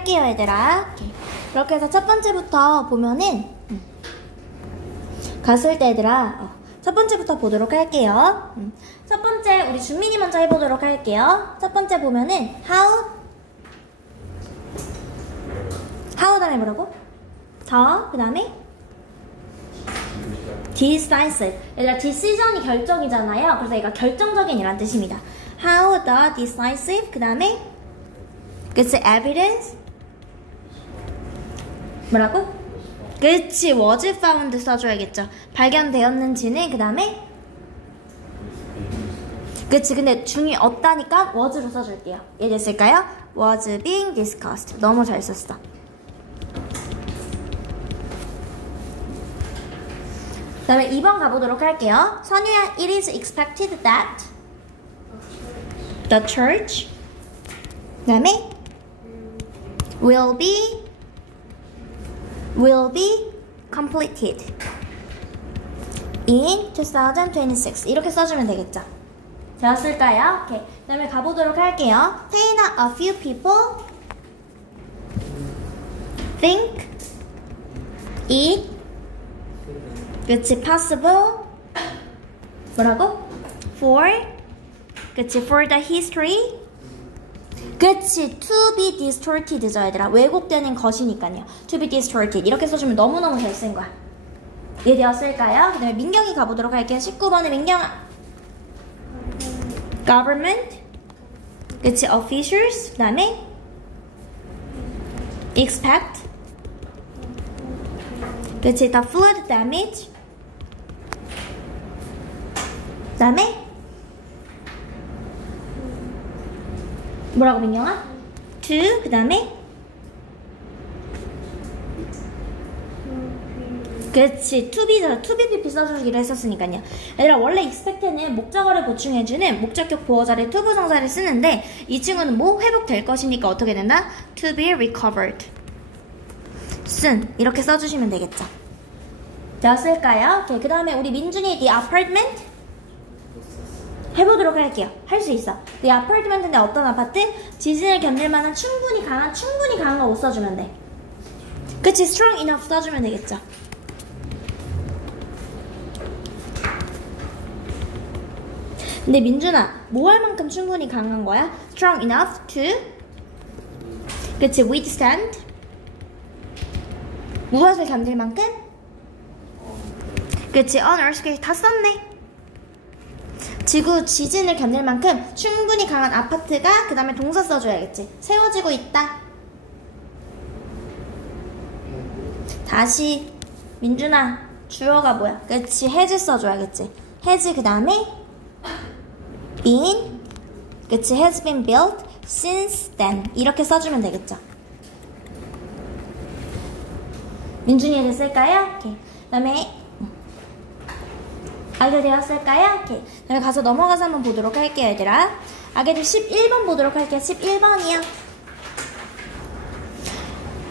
할게요, 얘들아. 이렇게 해서 첫 번째부터 보면은 갔을 때 얘들아 첫 번째부터 보도록 할게요. 첫 번째 우리 준민이 먼저 해보도록 할게요. 첫 번째 보면은 how 다음에 뭐라고? 그 다음에 decisive. 얘들아 decision이 결정이잖아요. 그래서 얘가 결정적인 이란 뜻입니다. How the decisive. 그 다음에 그치 evidence 뭐라고? 그치 was found 써줘야겠죠. 발견되었는지는 그 다음에 그치 근데 중이 없다니까 was로 써줄게요. 이해됐을까요? was being discussed. 너무 잘 썼어. 그 다음에 2번 가보도록 할게요. 선유야, it is expected that the church 그 다음에 will be completed in 2026 이렇게 써주면 되겠죠. 되었을까요? 오케이. 그 다음에 가보도록 할게요. 태인아, a few people think it 그치 possible 뭐라고? 그치 for the history 그치 to be distorted죠 얘들아. 왜곡되는 것이니까요. to be distorted 이렇게 써주면 너무너무 잘 쓴 거야. 이해되었을까요? 그 다음에 민경이 가보도록 할게요. 19번에 민경아 government 그치 officials 그 다음에 expect 그치 the flood damage 그 다음에 뭐라고 민경아? to 그 다음에 그치 to be pp 써주기로 했었으니까요. 얘들아 원래 expect는 목적어를 보충해주는 목적격 보어자를 to 부정사를 쓰는데 이 친구는 뭐 회복될 것이니까 어떻게 된다? to be recovered soon 이렇게 써주시면 되겠죠. 되었을까요? 오케이. 그 다음에 우리 민준이 the apartment 해보도록 할게요. 할 수 있어. The apartment인데 어떤 아파트? 지진을 견딜 만한 충분히 강한 거 못 써주면 돼. 그치? strong enough 써주면 되겠죠. 근데 민준아 뭐 할 만큼 충분히 강한 거야? strong enough to 그치? withstand 무엇을 견딜 만큼? 그치? on earthquake 다 썼네. 지진을 견딜 만큼 충분히 강한 아파트가 그 다음에 동사 써줘야겠지. 세워지고 있다. 다시 민준아 주어가 뭐야? 그치 has 써줘야겠지. has 그 다음에 been 그치 has been built since then 이렇게 써주면 되겠죠. 민준이 됐을까요? 오케이. 그 다음에 알게되었을까요? 오케이. 그럼 가서 넘어가서 한번 보도록 할게요, 얘들아. 알게들 11번 보도록 할게요. 11번이요.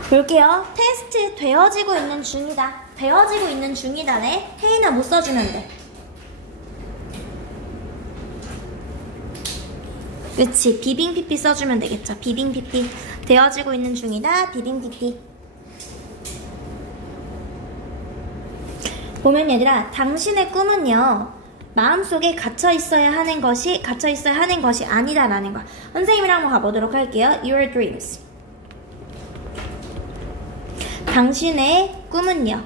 볼게요. 테스트 되어지고 있는 중이다. 되어지고 있는 중이다네. 헤이나 못 써주면 돼. 그치. 비빙 PP 써주면 되겠죠. 비빙 PP. 되어지고 있는 중이다. 비빙 PP. 보면 얘들아 당신의 꿈은요 마음속에 갇혀있어야 하는 것이 아니다 라는 거야. 선생님이랑 한번 가보도록 할게요. Your dreams 당신의 꿈은요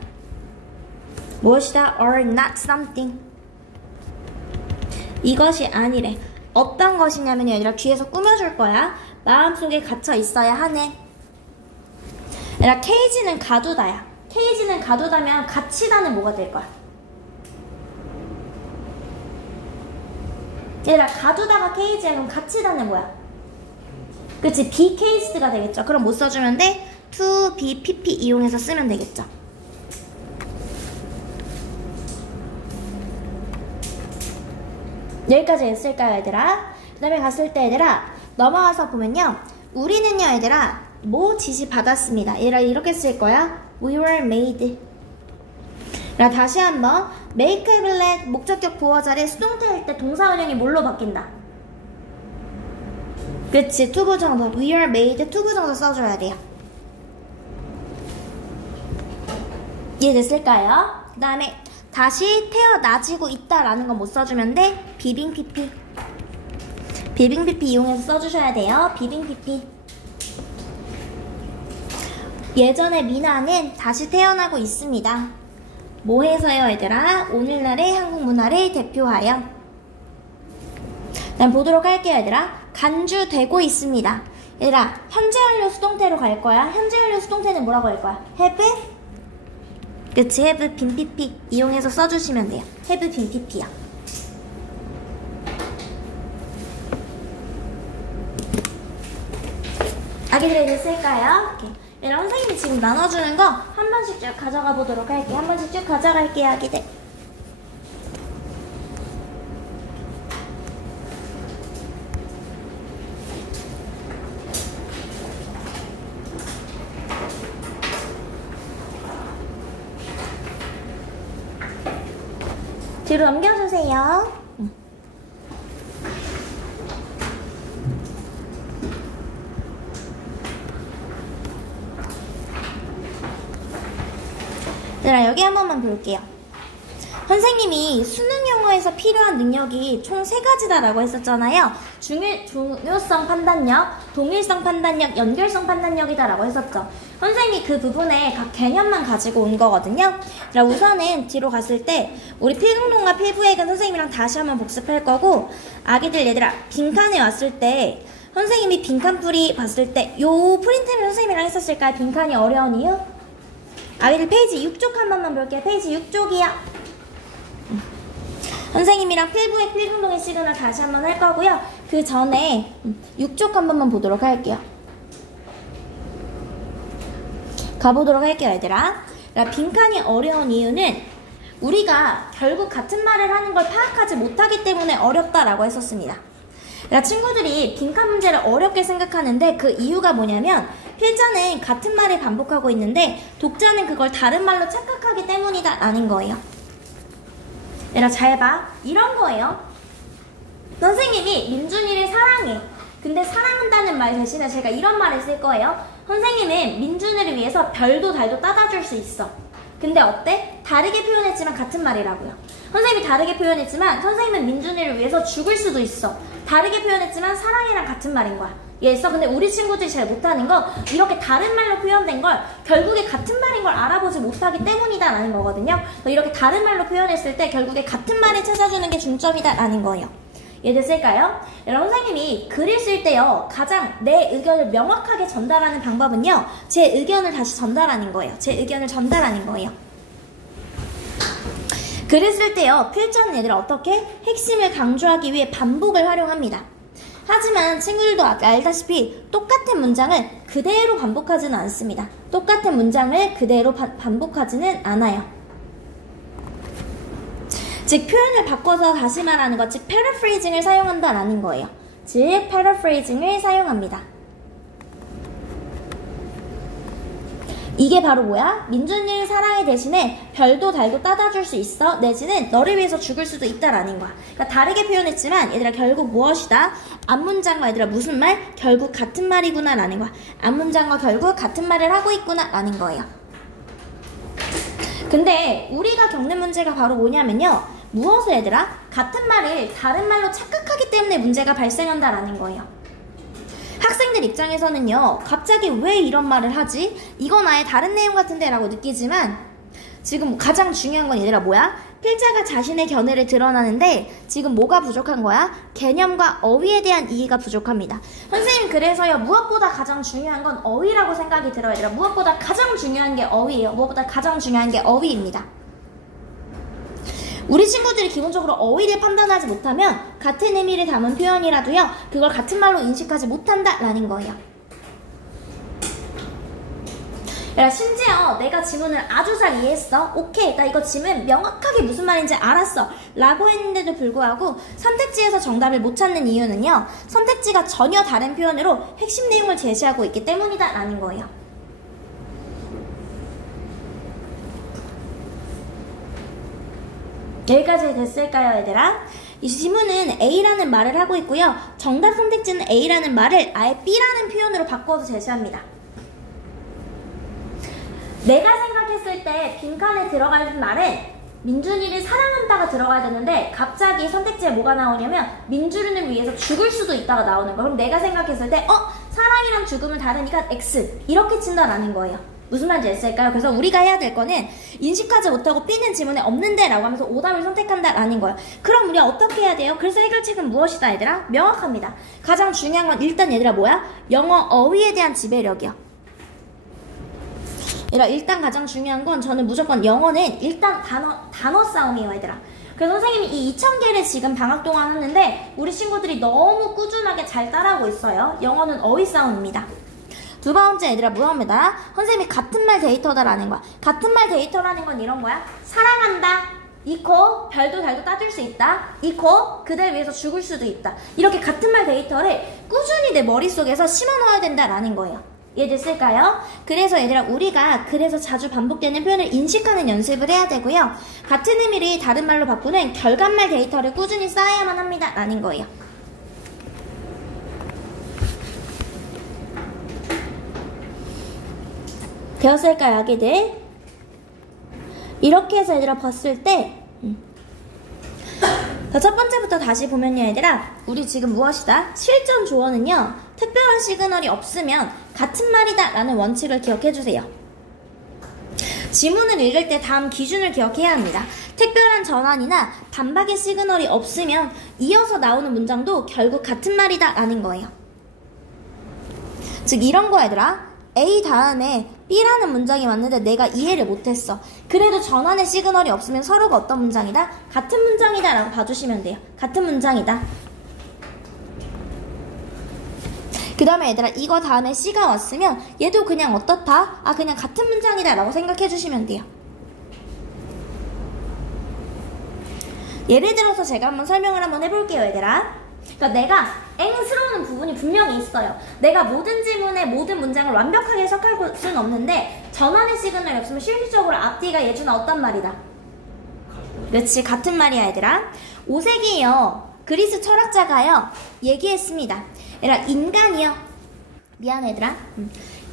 무엇이다? Or not something 이것이 아니래. 어떤 것이냐면 얘들아 뒤에서 꾸며줄 거야. 마음속에 갇혀있어야 하는 얘들아 케이지는 가두다야. 케이지는 가두다면 갇히다는 뭐가 될 거야? 얘들아 가두다가 케이지야. 그럼 갇히다는 뭐야? 그치 be cased가 되겠죠. 그럼 못 써주면 돼? to be pp 이용해서 쓰면 되겠죠. 여기까지 했을까요 얘들아? 그 다음에 갔을 때 얘들아 넘어가서 보면요 우리는요 얘들아 뭐 지시 받았습니다. 얘들아 이렇게 쓸 거야. We were made. 자, 다시 한번 make glad 목적격 보어자리 수동태 할 때 동사 원형이 뭘로 바뀐다? 그치 투부정사. We were made 투부정사 써줘야 돼요. 이해됐을까요? 그 다음에 다시 태어나지고 있다라는 건 못 써주면 돼. 비빙 PP. 비빙 PP 이용해서 써주셔야 돼요. 비빙 PP. 예전에 미나는 다시 태어나고 있습니다. 뭐 해서요, 얘들아? 오늘날의 한국 문화를 대표하여. 난 보도록 할게요, 얘들아. 간주되고 있습니다. 얘들아, 현재 완료 수동태로 갈 거야. 현재 완료 수동태는 뭐라고 할 거야? have? 그치, have 빈 PP 이용해서 써주시면 돼요. have 빈 PP야. 아기들이 됐을까요? 오케이. 얘들아, 선생님이 지금 나눠주는 거 한 번씩 쭉 가져가 보도록 할게요. 한 번씩 쭉 가져갈게요, 아기들. 뒤로 넘겨주세요. 얘들아, 여기 한 번만 볼게요. 선생님이 수능 영어에서 필요한 능력이 총 3가지다라고 했었잖아요. 중요성 판단력, 동일성 판단력, 연결성 판단력이다라고 했었죠. 선생님이 그 부분에 각 개념만 가지고 온 거거든요. 자, 우선은 뒤로 갔을 때 우리 필공동과 필부액은 선생님이랑 다시 한번 복습할 거고, 아기들 얘들아, 빈칸에 왔을 때 선생님이 빈칸풀이 봤을 때 요 프린트를 선생님이랑 했었을까요? 빈칸이 어려운 이유? 아기들 페이지 6쪽 한 번만 볼게요. 페이지 6쪽이야. 선생님이랑 필부액, 필공동의 시그널 다시 한번 할 거고요. 그 전에 6쪽 한 번만 보도록 할게요. 가보도록 할게요, 얘들아. 빈칸이 어려운 이유는 우리가 결국 같은 말을 하는 걸 파악하지 못하기 때문에 어렵다라고 했었습니다. 친구들이 빈칸 문제를 어렵게 생각하는데 그 이유가 뭐냐면 필자는 같은 말을 반복하고 있는데 독자는 그걸 다른 말로 착각하기 때문이다 라는 거예요. 얘들아, 잘 봐. 이런 거예요. 선생님이 민준이를 사랑해. 근데 사랑한다는 말 대신에 제가 이런 말을 쓸 거예요. 선생님은 민준이를 위해서 별도 달도 따다 줄 수 있어. 근데 어때? 다르게 표현했지만 같은 말이라고요. 선생님이 다르게 표현했지만 선생님은 민준이를 위해서 죽을 수도 있어. 다르게 표현했지만 사랑이랑 같은 말인 거야. 이해했어? 근데 우리 친구들이 잘 못하는 거 이렇게 다른 말로 표현된 걸 결국에 같은 말인 걸 알아보지 못하기 때문이다 라는 거거든요. 이렇게 다른 말로 표현했을 때 결국에 같은 말을 찾아주는 게 중점이다 라는 거예요. 이해됐을까요? 여러분, 선생님이 글을 쓸 때요, 가장 내 의견을 명확하게 전달하는 방법은요, 제 의견을 다시 전달하는 거예요. 제 의견을 전달하는 거예요. 글을 쓸 때요, 필자는 얘들아 어떻게? 핵심을 강조하기 위해 반복을 활용합니다. 하지만 친구들도 알다시피 똑같은 문장을 그대로 반복하지는 않습니다. 똑같은 문장을 그대로 반복하지는 않아요. 즉, 표현을 바꿔서 다시 말하는 것, 즉 paraphrasing을 사용한다라는 거예요. 즉, paraphrasing을 사용합니다. 이게 바로 뭐야? 민준이를 사랑해 대신에 별도 달도 따다 줄 수 있어, 내지는 너를 위해서 죽을 수도 있다라는 거야. 그러니까 다르게 표현했지만 얘들아 결국 무엇이다? 앞문장과 얘들아 무슨 말? 결국 같은 말이구나 라는 거야. 앞문장과 결국 같은 말을 하고 있구나 라는 거예요. 근데 우리가 겪는 문제가 바로 뭐냐면요, 무엇을 얘들아? 같은 말을 다른 말로 착각하기 때문에 문제가 발생한다라는 거예요. 학생들 입장에서는요, 갑자기 왜 이런 말을 하지? 이건 아예 다른 내용 같은데 라고 느끼지만 지금 가장 중요한 건 얘들아 뭐야? 필자가 자신의 견해를 드러나는데 지금 뭐가 부족한 거야? 개념과 어휘에 대한 이해가 부족합니다. 선생님, 그래서요, 무엇보다 가장 중요한 건 어휘라고 생각이 들어요. 얘들아, 무엇보다 가장 중요한 게 어휘예요. 무엇보다 가장 중요한 게 어휘입니다. 우리 친구들이 기본적으로 어휘를 판단하지 못하면 같은 의미를 담은 표현이라도요, 그걸 같은 말로 인식하지 못한다라는 거예요. 야, 심지어 내가 지문을 아주 잘 이해했어. 오케이, 나 이거 지문 명확하게 무슨 말인지 알았어 라고 했는데도 불구하고 선택지에서 정답을 못 찾는 이유는요, 선택지가 전혀 다른 표현으로 핵심 내용을 제시하고 있기 때문이다 라는 거예요. 여기까지 됐을까요, 얘들아? 이 지문은 A라는 말을 하고 있고요, 정답 선택지는 A라는 말을 아예 B라는 표현으로 바꿔서 제시합니다. 내가 생각했을 때 빈칸에 들어갈 말은 민준이를 사랑한다가 들어가야 되는데 갑자기 선택지에 뭐가 나오냐면 민준이를 위해서 죽을 수도 있다가 나오는 거. 그럼 내가 생각했을 때 사랑이랑 죽음은 다르니까 X 이렇게 친다라는 거예요. 무슨 말인지 아실까요? 그래서 우리가 해야 될 거는 인식하지 못하고 B는 지문에 없는데 라고 하면서 오답을 선택한다라는 거예요. 그럼 우리가 어떻게 해야 돼요? 그래서 해결책은 무엇이다 얘들아? 명확합니다. 가장 중요한 건 일단 얘들아 뭐야? 영어 어휘에 대한 지배력이요. 일단 가장 중요한 건 저는 무조건 영어는 일단 단어 싸움이에요 얘들아. 그래서 선생님이 이 2000개를 지금 방학 동안 하는데 우리 친구들이 너무 꾸준하게 잘 따라하고 있어요. 영어는 어휘 싸움입니다. 두 번째 얘들아 뭐합니다. 선생님이 같은 말 데이터다라는 거야. 같은 말 데이터라는 건 이런 거야. 사랑한다 이코 별도 달도 따줄 수 있다 이코 그댈 위해서 죽을 수도 있다. 이렇게 같은 말 데이터를 꾸준히 내 머릿속에서 심어놓아야 된다라는 거예요. 이해됐을까요? 그래서 얘들아 우리가 그래서 자주 반복되는 표현을 인식하는 연습을 해야 되고요. 같은 의미를 다른 말로 바꾸는 결과말 데이터를 꾸준히 쌓아야만 합니다 라는 거예요. 되었을까요 아기들? 이렇게 해서 얘들아 봤을 때 첫 번째부터 다시 보면요 얘들아 우리 지금 무엇이다? 실전 조언은요 특별한 시그널이 없으면 같은 말이다 라는 원칙을 기억해주세요. 지문을 읽을 때 다음 기준을 기억해야 합니다. 특별한 전환이나 반박의 시그널이 없으면 이어서 나오는 문장도 결국 같은 말이다 라는 거예요. 즉 이런 거 얘들아 A 다음에 B라는 문장이 왔는데 내가 이해를 못했어. 그래도 전환의 시그널이 없으면 서로가 어떤 문장이다? 같은 문장이다 라고 봐주시면 돼요. 같은 문장이다. 그 다음에 얘들아 이거 다음에 C가 왔으면 얘도 그냥 어떻다? 그냥 같은 문장이다 라고 생각해 주시면 돼요. 예를 들어서 제가 한번 설명을 한번 해볼게요 얘들아. 그러니까 내가 앵스러운 부분이 분명히 있어요. 내가 모든 지문에 모든 문장을 완벽하게 해석할 수는 없는데 전환의 시그널이 없으면 실질적으로 앞뒤가 예준아 어떤 말이다? 그렇지 같은 말이야 얘들아. 5세기요 그리스 철학자가요 얘기했습니다. 얘들아 인간이요 미안 얘들아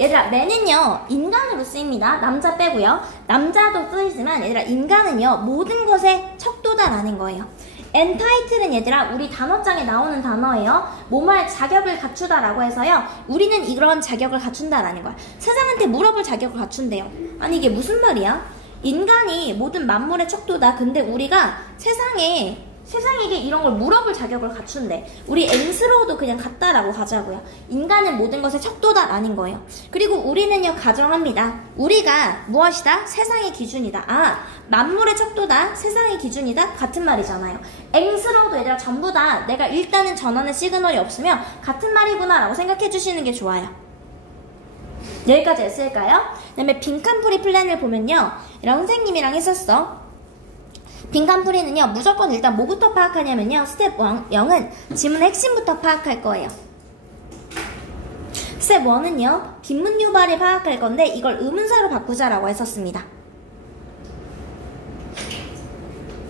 얘들아 맨은요 인간으로 쓰입니다. 남자 빼고요. 남자도 쓰이지만 얘들아 인간은요 모든 것의 척도다라는 거예요. 엔타이틀은 얘들아 우리 단어장에 나오는 단어예요. 뭐뭐할 자격을 갖추다라고 해서요 우리는 이런 자격을 갖춘다라는 거야. 세상한테 물어볼 자격을 갖춘대요. 아니 이게 무슨 말이야? 인간이 모든 만물의 척도다. 근데 우리가 세상에게 이런 걸 물어볼 자격을 갖춘대. 우리 앵스로우도 그냥 같다라고 가자고요. 인간은 모든 것의 척도다라는 거예요. 그리고 우리는요 가정합니다. 우리가 무엇이다? 세상의 기준이다. 만물의 척도다. 세상의 기준이다. 같은 말이잖아요. 앵스로우도 얘들아 전부 다 내가 일단은 전환의 시그널이 없으면 같은 말이구나 라고 생각해 주시는 게 좋아요. 여기까지 했을까요? 그 다음에 빈칸풀이 플랜을 보면요 이런 선생님이랑 했었어. 빈칸풀이는요 무조건 일단 뭐부터 파악하냐면요 스텝 0은 지문의 핵심부터 파악할 거예요. 스텝 1은요 빈문 유발을 파악할 건데 이걸 의문사로 바꾸자라고 했었습니다.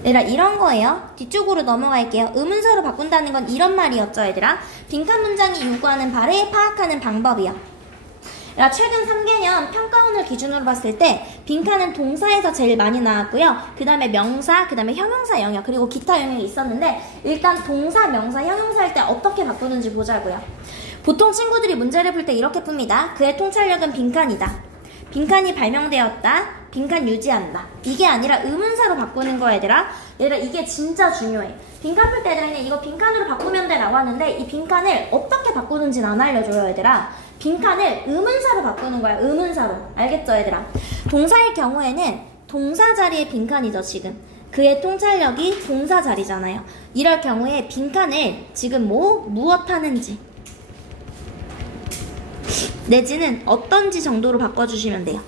얘들아 이런 거예요. 뒤쪽으로 넘어갈게요. 의문사로 바꾼다는 건 이런 말이었죠 얘들아. 빈칸 문장이 요구하는 바를 파악하는 방법이요. 최근 3개년 평가원을 기준으로 봤을 때 빈칸은 동사에서 제일 많이 나왔고요. 그 다음에 명사, 그 다음에 형용사 영역, 그리고 기타 영역이 있었는데 일단 동사, 명사, 형용사 할 때 어떻게 바꾸는지 보자고요. 보통 친구들이 문제를 풀 때 이렇게 풉니다. 그의 통찰력은 빈칸이다. 빈칸이 발명되었다. 빈칸 유지한다. 이게 아니라 의문사로 바꾸는 거 얘들아. 얘들아 이게 진짜 중요해. 빈칸 풀 때 얘들아 그냥 이거 빈칸으로 바꾸면 돼 라고 하는데 이 빈칸을 어떻게 바꾸는지는 안 알려줘요 얘들아. 빈칸을 의문사로 바꾸는 거야. 의문사로. 알겠죠 얘들아? 동사의 경우에는 동사 자리에 빈칸이죠 지금. 그의 통찰력이 동사 자리잖아요. 이럴 경우에 빈칸을 지금 무엇 하는지 내지는 어떤지 정도로 바꿔주시면 돼요.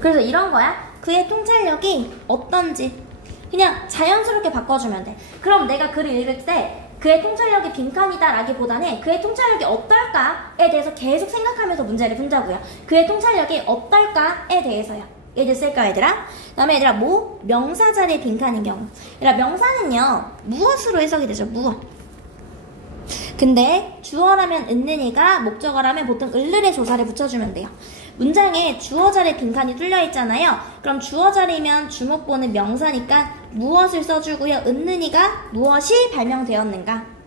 그래서 이런 거야. 그의 통찰력이 어떤지 그냥 자연스럽게 바꿔주면 돼. 그럼 내가 글을 읽을 때 그의 통찰력이 빈칸이다 라기보다는 그의 통찰력이 어떨까에 대해서 계속 생각하면서 문제를 푼다고요. 그의 통찰력이 어떨까에 대해서요. 이해됐을까 얘들아? 그 다음에 얘들아 명사 자리에 빈칸인 경우 얘들아 명사는요 무엇으로 해석이 되죠? 무엇. 근데 주어라면 은는이가, 목적어라면 보통 을을의 조사를 붙여주면 돼요. 문장에 주어 자리에 빈칸이 뚫려 있잖아요. 그럼 주어 자리면 주목보는 명사니까 무엇을 써주고요. 은는이가 무엇이 발명되었는가.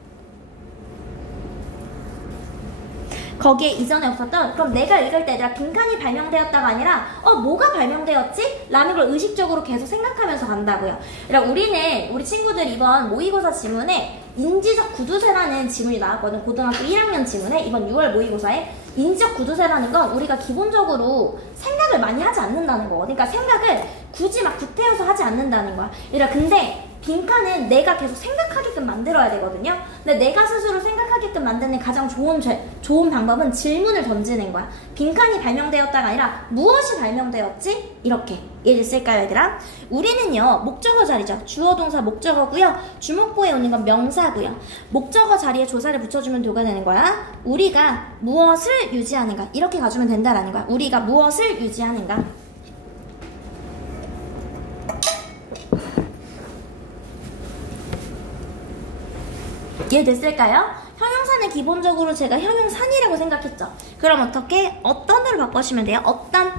거기에 이전에 없었던, 그럼 내가 읽을 때 얘들아 빈칸이 발명되었다가 아니라 뭐가 발명되었지? 라는 걸 의식적으로 계속 생각하면서 간다고요. 그러니까 우리 친구들 이번 모의고사 지문에 인지적 구두쇠라는 지문이 나왔거든. 고등학교 1학년 지문에 이번 6월 모의고사에 인지적 구두쇠라는 건 우리가 기본적으로 생각을 많이 하지 않는다는 거. 그러니까 생각을 굳이 막 구태여서 하지 않는다는 거야. 근데 빈칸은 내가 계속 생각하게끔 만들어야 되거든요. 근데 내가 스스로 생각하게끔 만드는 가장 좋은 방법은 질문을 던지는 거야. 빈칸이 발명되었다가 아니라 무엇이 발명되었지? 이렇게 이해됐을까요, 얘들아? 우리는요, 목적어 자리죠. 주어, 동사, 목적어고요. 주목보에 오는 건 명사고요. 목적어 자리에 조사를 붙여주면 도가 되는 거야. 우리가 무엇을 유지하는가? 이렇게 가주면 된다라는 거야. 우리가 무엇을 유지하는가? 이해됐을까요? 형용사는 기본적으로 제가 형용산이라고 생각했죠. 그럼 어떻게? 어떤으로 바꿔주시면 돼요? 어떤?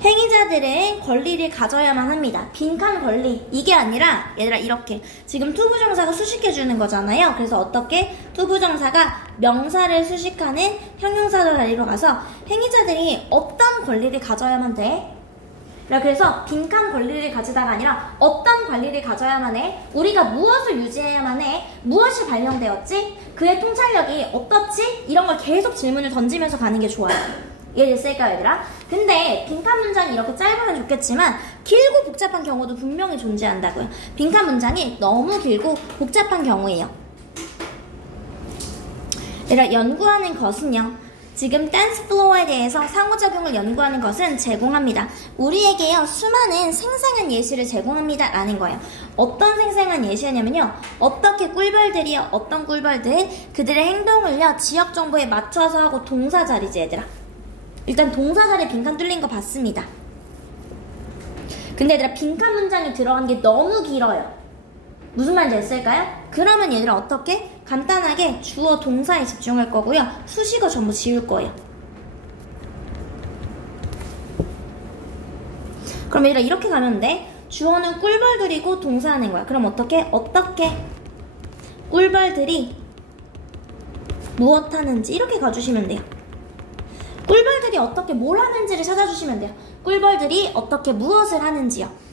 행위자들은 권리를 가져야만 합니다. 빈칸 권리. 이게 아니라 얘들아 이렇게 지금 투부정사가 수식해주는 거잖아요. 그래서 어떻게? 투부정사가 명사를 수식하는 형용사 자리로 가서 행위자들이 어떤 권리를 가져야만 돼? 그래서 빈칸 권리를 가지다가 아니라 어떤 권리를 가져야만 해? 우리가 무엇을 유지해야만 해? 무엇이 발명되었지? 그의 통찰력이 어떻지? 이런 걸 계속 질문을 던지면서 가는 게 좋아요. 이해됐을까요, 얘들아? 근데 빈칸 문장이 이렇게 짧으면 좋겠지만 길고 복잡한 경우도 분명히 존재한다고요. 빈칸 문장이 너무 길고 복잡한 경우예요. 얘들아, 연구하는 것은요, 지금 댄스 플로어에 대해서 상호작용을 연구하는 것은 제공합니다. 우리에게요, 수많은 생생한 예시를 제공합니다 라는 거예요. 어떤 생생한 예시냐면요, 어떻게 꿀벌들이요, 어떤 꿀벌들, 그들의 행동을요 지역 정보에 맞춰서 하고. 동사 자리지, 얘들아. 일단 동사 자리에 빈칸 뚫린 거 봤습니다. 근데 얘들아, 빈칸 문장이 들어간 게 너무 길어요. 무슨 말인지 됐을까요? 그러면 얘들아 어떻게? 간단하게 주어 동사에 집중할 거고요. 수식어 전부 지울 거예요. 그럼 얘들아 이렇게 가면 돼. 주어는 꿀벌들이고 동사하는 거야. 그럼 어떻게? 꿀벌들이 무엇 하는지 이렇게 가주시면 돼요. 꿀벌들이 어떻게 뭘 하는지를 찾아주시면 돼요. 꿀벌들이 어떻게 무엇을 하는지요.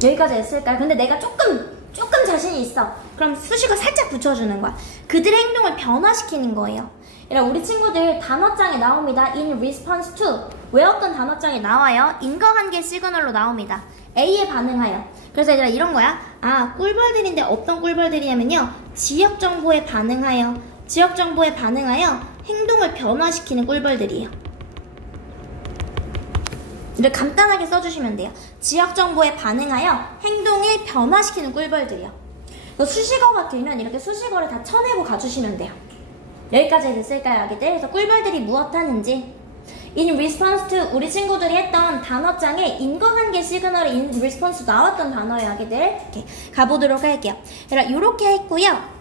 여기까지 했을까요? 근데 내가 조금 자신이 있어. 그럼 수식어 살짝 붙여주는 거야. 그들의 행동을 변화시키는 거예요. 우리 친구들 단어장에 나옵니다. In response to. 외웠던 단어장에 나와요. 인과관계 시그널로 나옵니다. A에 반응하여. 그래서 얘들아 이런 거야. 꿀벌들인데 어떤 꿀벌들이냐면요, 지역정보에 반응하여. 지역정보에 반응하여 행동을 변화시키는 꿀벌들이에요. 이렇게 간단하게 써주시면 돼요. 지역정보에 반응하여 행동을 변화시키는 꿀벌들이요. 수식어가 길면 이렇게 수식어를 다 쳐내고 가주시면 돼요. 여기까지 됐을까요, 아기들? 그래서 꿀벌들이 무엇 하는지. In response to, 우리 친구들이 했던 단어장에 인과관계 시그널이 in response to 나왔던 단어예요, 아기들. 이렇게 가보도록 할게요. 이렇게 했고요.